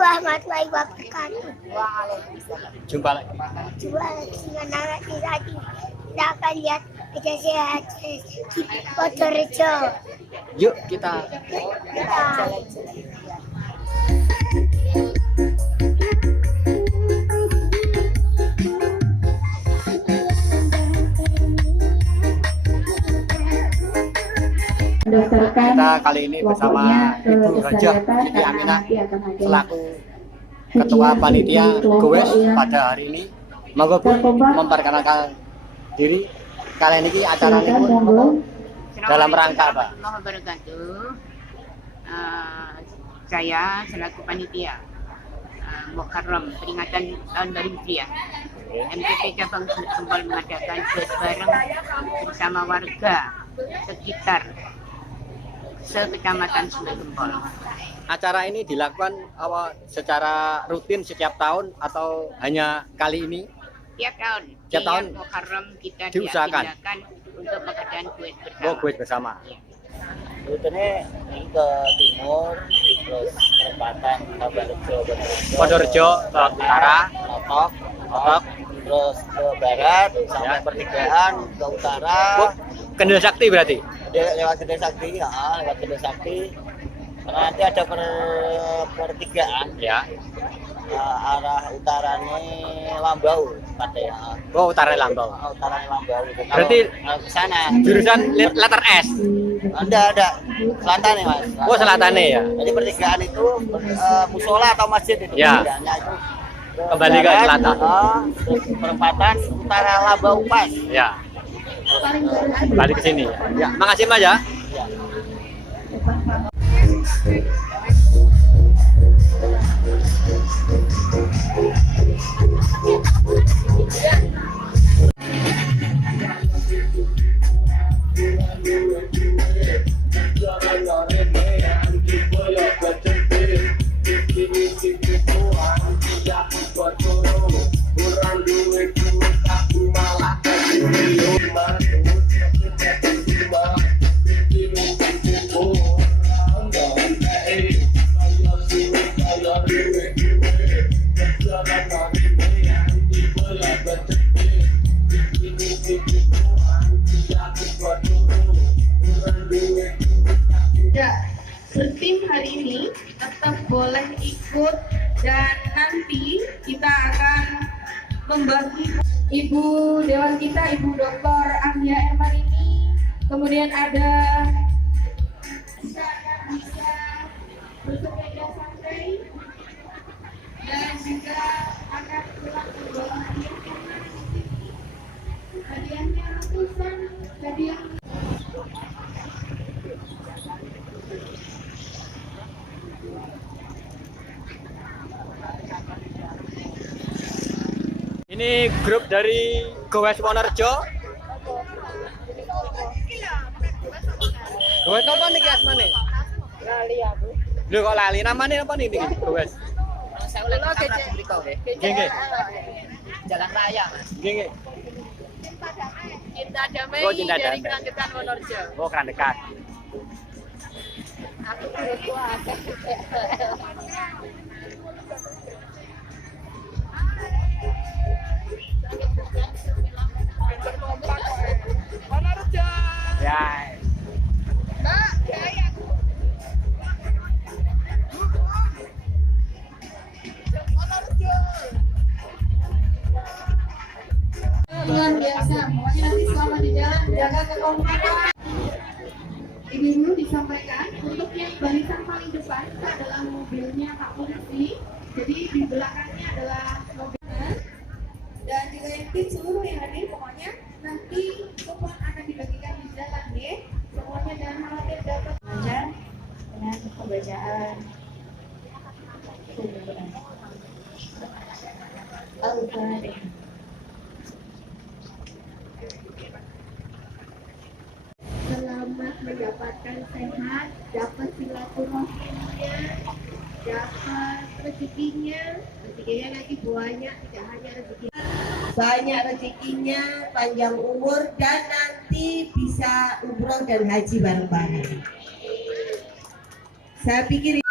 warahmatullahi wabarakatuh. Waalaikumsalam. Jumpa lagi. Jumpa lagi dengan narasi tadi. Kita akan lihat kerja sehat di Purworejo. Yuk kita. Kita kali ini bersama Ibu Raja Siti Aminah selaku Ketua Panitia Gowes pada hari ini. Monggo Bu memperkenalkan diri. Kalian ini acara ini pun dalam rangka apa? Saya selaku panitia Muharram peringatan tahun baru Hijriah. MTP Cabang Sumber Gempol mengadakan goes bareng bersama warga sekitar sekecamatan Sumber Gempol. Acara ini dilakukan secara rutin setiap tahun atau hanya kali ini? Tiap tahun. Tiap tahun Muharram kita diusahakan untuk pengadaan kuis bersama. Oh, kuis bersama. Rutinnya ini ke timur, terus perempatan Purworejo ke utara, Lotok, terus ke barat sampai pertigaan ke utara. Kendal Sakti berarti? Lewat Gede Sakti, ya, lewat Gede Sakti. Karena nanti ada pertigaan, Ya. arah utaranya Lambau, katanya. Oh, utara Lambau. Utaranya Lambau. Berarti ke sana. Jurusan letter S. Ada. Selatan ya, Mas. Oh, selatannya ya. Jadi pertigaan itu musola atau masjid itu. Ya. Pertigaannya itu Kembali ke selatan. Terus perempatan utara Lambau pas. Ya. Balik ke sini. Ya. Makasih Mas ya. Ya. Bertim hari ini tetap boleh ikut dan nanti kita akan membagi Ibu Dewan kita, Ibu Dr. Anggia Emar ini, kemudian ada yang bisa bersepeda santai dan juga akan pulang membawa hadiah karena di sini hadiahnya ratusan hadiah. Ini grup dari Gowes Purworejo. Gowes apa nih guys mana? Lali aku. Loh kok lali namanya apa nih Gowes? Saya ulang tahun berikut deh. Geng. Jalan raya, Mas. Geng. Cinta damai Oh, Cinta dari Damai. Kelangetan Wonorejo. Oh, kan dekat. Aku guruku akeh. Ya. Luar biasa, pokoknya nanti selama di jalan jaga kekompakan. Ibu-ibu disampaikan untuk yang barisan paling depan itu adalah mobilnya Pak Polisi, jadi di belakangnya adalah mobilnya dan juga yang tim seluruh yang hadir pokoknya nanti kupon akan dibagikan di jalan ya, semuanya jangan khawatir dapat baca dengan pembacaan Al-Fatihah. Selamat mendapatkan sehat, dapat silaturahimnya, dapat rezekinya lagi banyak, tidak hanya rezeki. Banyak rezekinya, panjang umur, dan nanti bisa umroh dan haji bareng-bareng. Saya pikir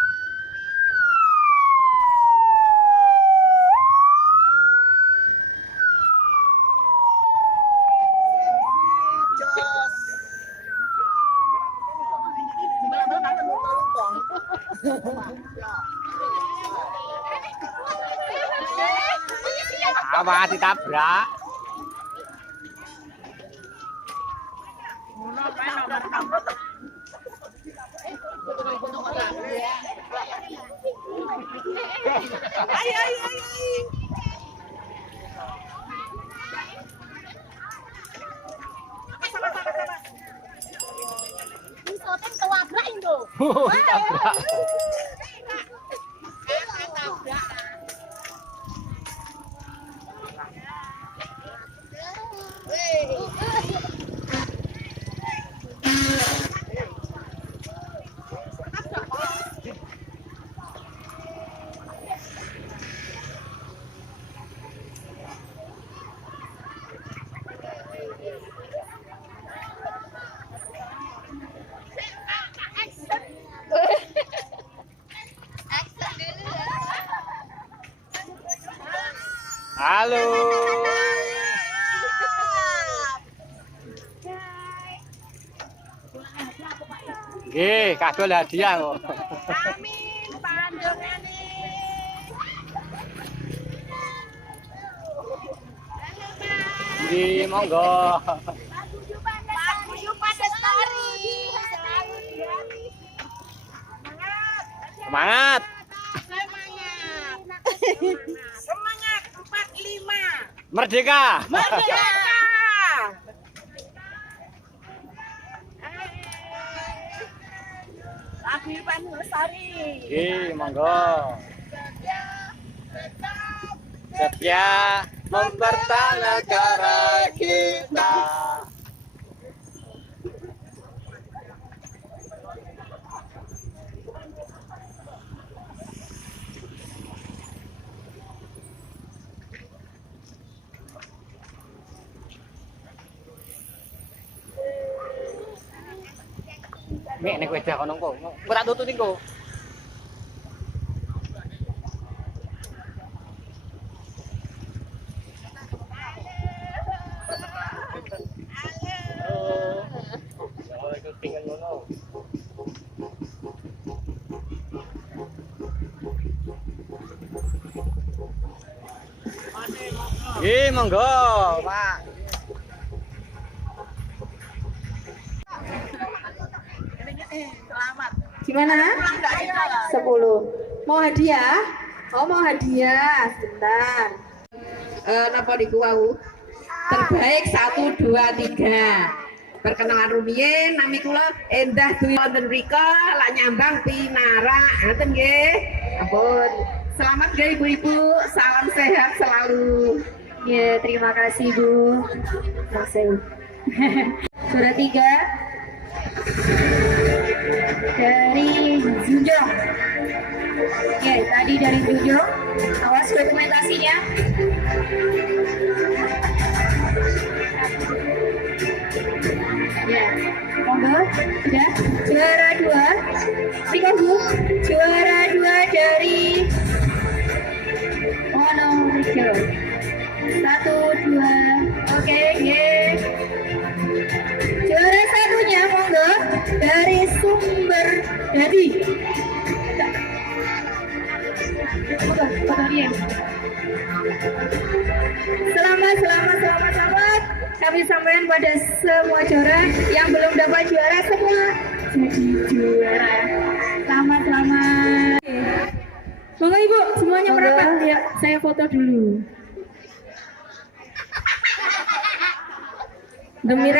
Awas ditabrak. Ditabrak. Halo. Nggih, kadol hadiah kok. Amin, panjangane. Nggih, monggo. Semangat. Semangat 45. Merdeka. Merdeka. Habiban Lestari. Nggih, monggo. Setia mempertahankan negara kita. Nek nek wedah kono kok. Ora tututi kok. Nggih, monggo, Pak. Gimana? 10. Mau hadiah? Oh, mau hadiah. Sebentar. Napa niku wau? Terbaik 1 2 3. Perkenalan rumiyin nami kula Endah Dwi wonten mrika lak nyambang pinara. Ngoten nggih. Ampun. Selamat ya ibu-ibu. Salam sehat selalu. Ya, terima kasih Bu. Masih. Surat 3 dari Junjong. Oke, tadi dari Junjong. Awas dokumentasinya. Ya, monggo. Sudah. Juara 2. Miko Bu. Juara 2 dari Wonorejo. 1, 2. Oke, ye. Juara satunya monggo dari Sumber Dadi. Selamat. Kami sampaikan pada semua juara yang belum dapat juara semua jadi juara. Selamat. Monggo Ibu, semuanya merapat ya. Saya foto dulu. Demi